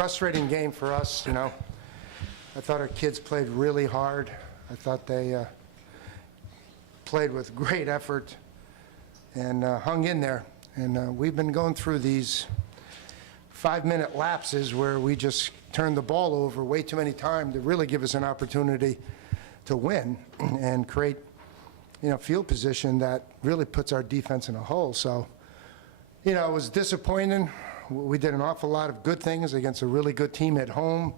Frustrating game for us, you know. I thought our kids played really hard. I thought they played with great effort and hung in there. And we've been going through these 5-minute lapses where we just turn the ball over way too many times to really give us an opportunity to win and create, you know, field position that really puts our defense in a hole. So, you know, it was disappointing. We did an awful lot of good things against a really good team at home,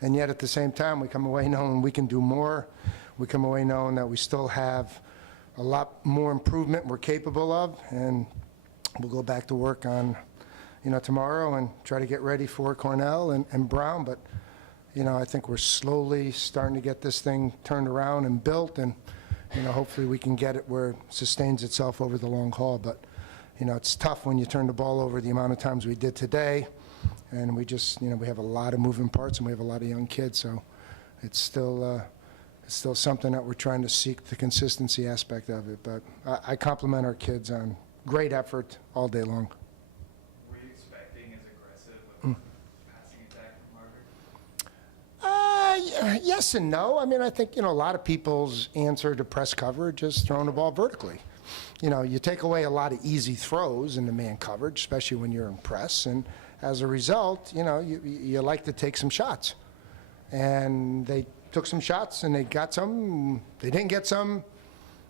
and yet at the same time we come away knowing we can do more. We come away knowing that we still have a lot more improvement we're capable of, and we'll go back to work on, you know, tomorrow and try to get ready for Cornell and Brown. But, you know, I think we're slowly starting to get this thing turned around and built, and, you know, hopefully we can get it where it sustains itself over the long haul. But you know, it's tough when you turn the ball over the amount of times we did today, and we just, you know, we have a lot of moving parts and we have a lot of young kids, so it's still something that we're trying to seek the consistency aspect of it. But I compliment our kids on great effort all day long. Were you expecting as aggressive of a passing attack from Harvard? Yes and no. I mean, I think, you know, a lot of people's answer to press coverage is throwing the ball vertically. You know, you take away a lot of easy throws in the man coverage, especially when you're in press, and as a result, you know, you like to take some shots. And they took some shots, and they got some, they didn't get some,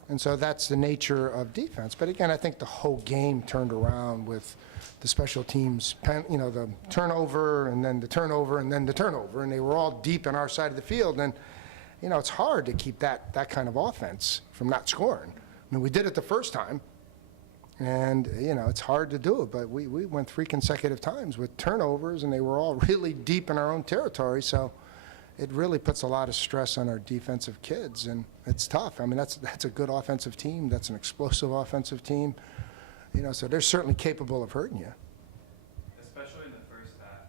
and so that's the nature of defense. But again, I think the whole game turned around with the special teams, you know, the turnover, and then the turnover, and then the turnover, and they were all deep in our side of the field, and, you know, it's hard to keep that kind of offense from not scoring. I mean, we did it the first time, and, you know, it's hard to do it, but we went 3 consecutive times with turnovers, and they were all really deep in our own territory, so it really puts a lot of stress on our defensive kids, and it's tough. I mean, that's a good offensive team. That's an explosive offensive team, you know, so they're certainly capable of hurting you. Especially in the first half,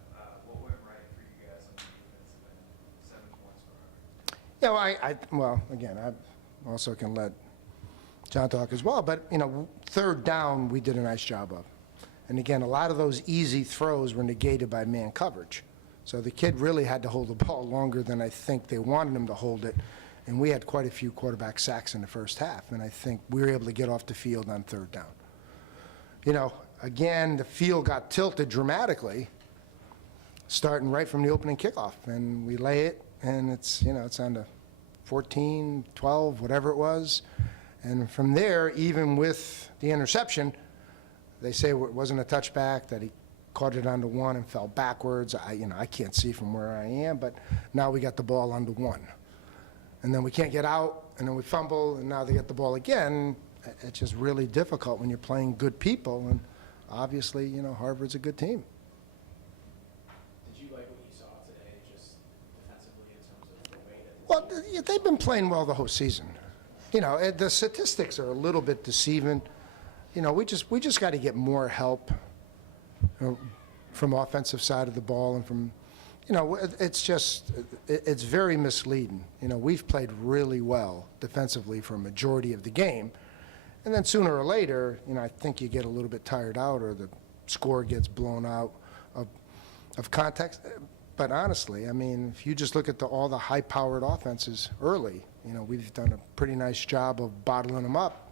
what went right for you guys on defense and 7 points for Harvard? You know, well, again, I also can let John talk as well, but, you know, third down we did a nice job of. And again, a lot of those easy throws were negated by man coverage. So the kid really had to hold the ball longer than I think they wanted him to hold it, and we had quite a few quarterback sacks in the first half, and I think we were able to get off the field on third down. You know, again, the field got tilted dramatically, starting right from the opening kickoff, and we lay it, and it's, you know, it's on to 14, 12, whatever it was. And from there, even with the interception, they say it wasn't a touchback, that he caught it onto 1 and fell backwards. You know, I can't see from where I am, but now we got the ball onto 1. And then we can't get out, and then we fumble, and now they get the ball again. It's just really difficult when you're playing good people, and obviously, you know, Harvard's a good team. Did you like what you saw today, just defensively in terms of the way that Well, they've been playing well the whole season. You know, the statistics are a little bit deceiving. You know, we just got to get more help from offensive side of the ball, and from, you know, it's very misleading. You know, we've played really well defensively for a majority of the game, and then sooner or later, you know, I think you get a little bit tired out, or the score gets blown out of context. But honestly, I mean, if you just look at all the high-powered offenses early, you know, we've done a pretty nice job of bottling them up.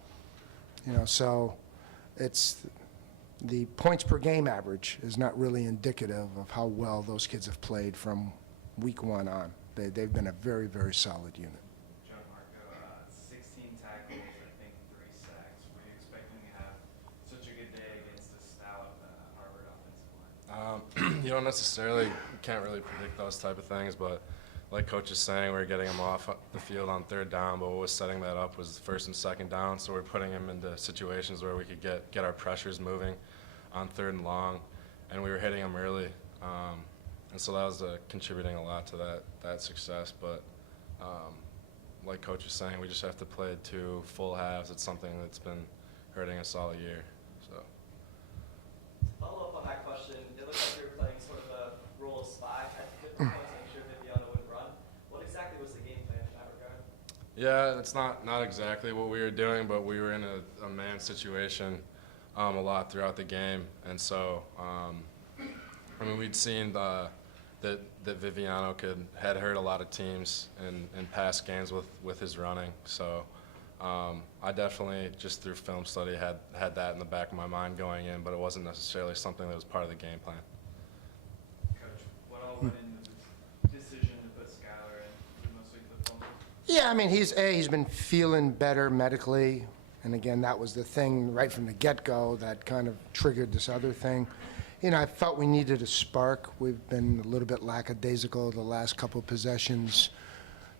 You know, so it's the points per game average is not really indicative of how well those kids have played from week 1 on. They've been a very, very solid unit. John Marco, 16 tackles, I think 3 sacks. Were you expecting to have such a good day against the stout Harvard offensive line? You don't necessarily, you can't really predict those type of things, but like Coach is saying, we're getting him off the field on third down, but what was setting that up was first and second down, so we're putting him into situations where we could get our pressures moving on third and long, and we were hitting him early, and so that was contributing a lot to that success. But like Coach was saying, we just have to play 2 full halves. It's something that's been hurting us all year. So. To follow up on that question, it looks like you were playing sort of a role of spy at 50 points to make sure Viviano would run. What exactly was the game plan in that regard? Yeah, it's not exactly what we were doing, but we were in a man situation a lot throughout the game, and so I mean, we'd seen that Viviano had hurt a lot of teams in past games with his running. So I definitely, just through film study, had that in the back of my mind going in, but it wasn't necessarily something that was part of the game plan. Coach, what all went into the decision to put Skylar in? Was it mostly the fumble? Yeah, I mean, he's been feeling better medically, and again, that was the thing right from the get-go that kind of triggered this other thing. You know, I felt we needed a spark. We've been a little bit lackadaisical the last couple of possessions.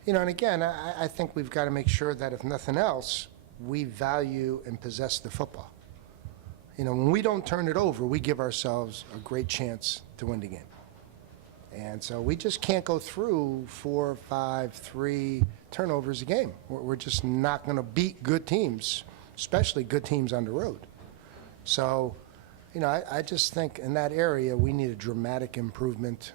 You know, and again, I think we've got to make sure that if nothing else, we value and possess the football. You know, when we don't turn it over, we give ourselves a great chance to win the game. And so we just can't go through 4, 5, 3 turnovers a game. We're just not going to beat good teams, especially good teams on the road. So, you know, I just think in that area we need a dramatic improvement.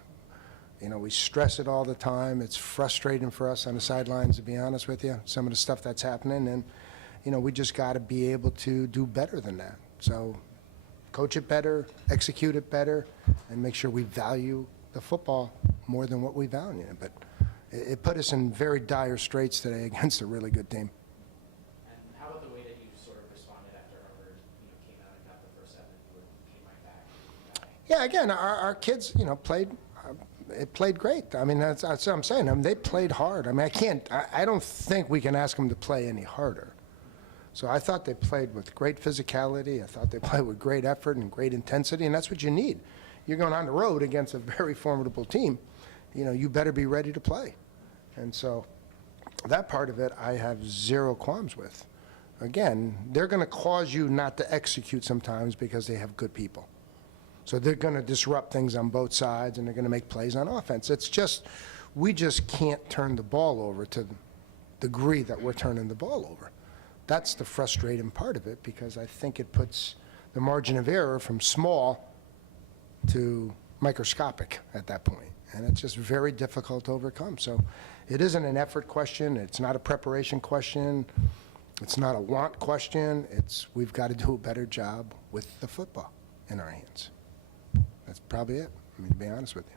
You know, we stress it all the time. It's frustrating for us on the sidelines, to be honest with you, some of the stuff that's happening. And, you know, we just got to be able to do better than that. So coach it better, execute it better, and make sure we value the football more than what we value it. But it put us in very dire straits today against a really good team. And how about the way that you sort of responded after Harvard, came out and got the first 7, you came right back? Yeah, again, our kids, played great. I mean, that's what I'm saying. I mean, they played hard. I mean, I don't think we can ask them to play any harder. So I thought they played with great physicality. I thought they played with great effort and great intensity, and that's what you need. You're going on the road against a very formidable team. You know, you better be ready to play. And so that part of it I have zero qualms with. Again, they're going to cause you not to execute sometimes because they have good people. So they're going to disrupt things on both sides, and they're going to make plays on offense. It's just, we just can't turn the ball over to the degree that we're turning the ball over. That's the frustrating part of it, because I think it puts the margin of error from small to microscopic at that point. And it's just very difficult to overcome. So it isn't an effort question. It's not a preparation question. It's not a want question. It's we've got to do a better job with the football in our hands. That's probably it, I mean, to be honest with you.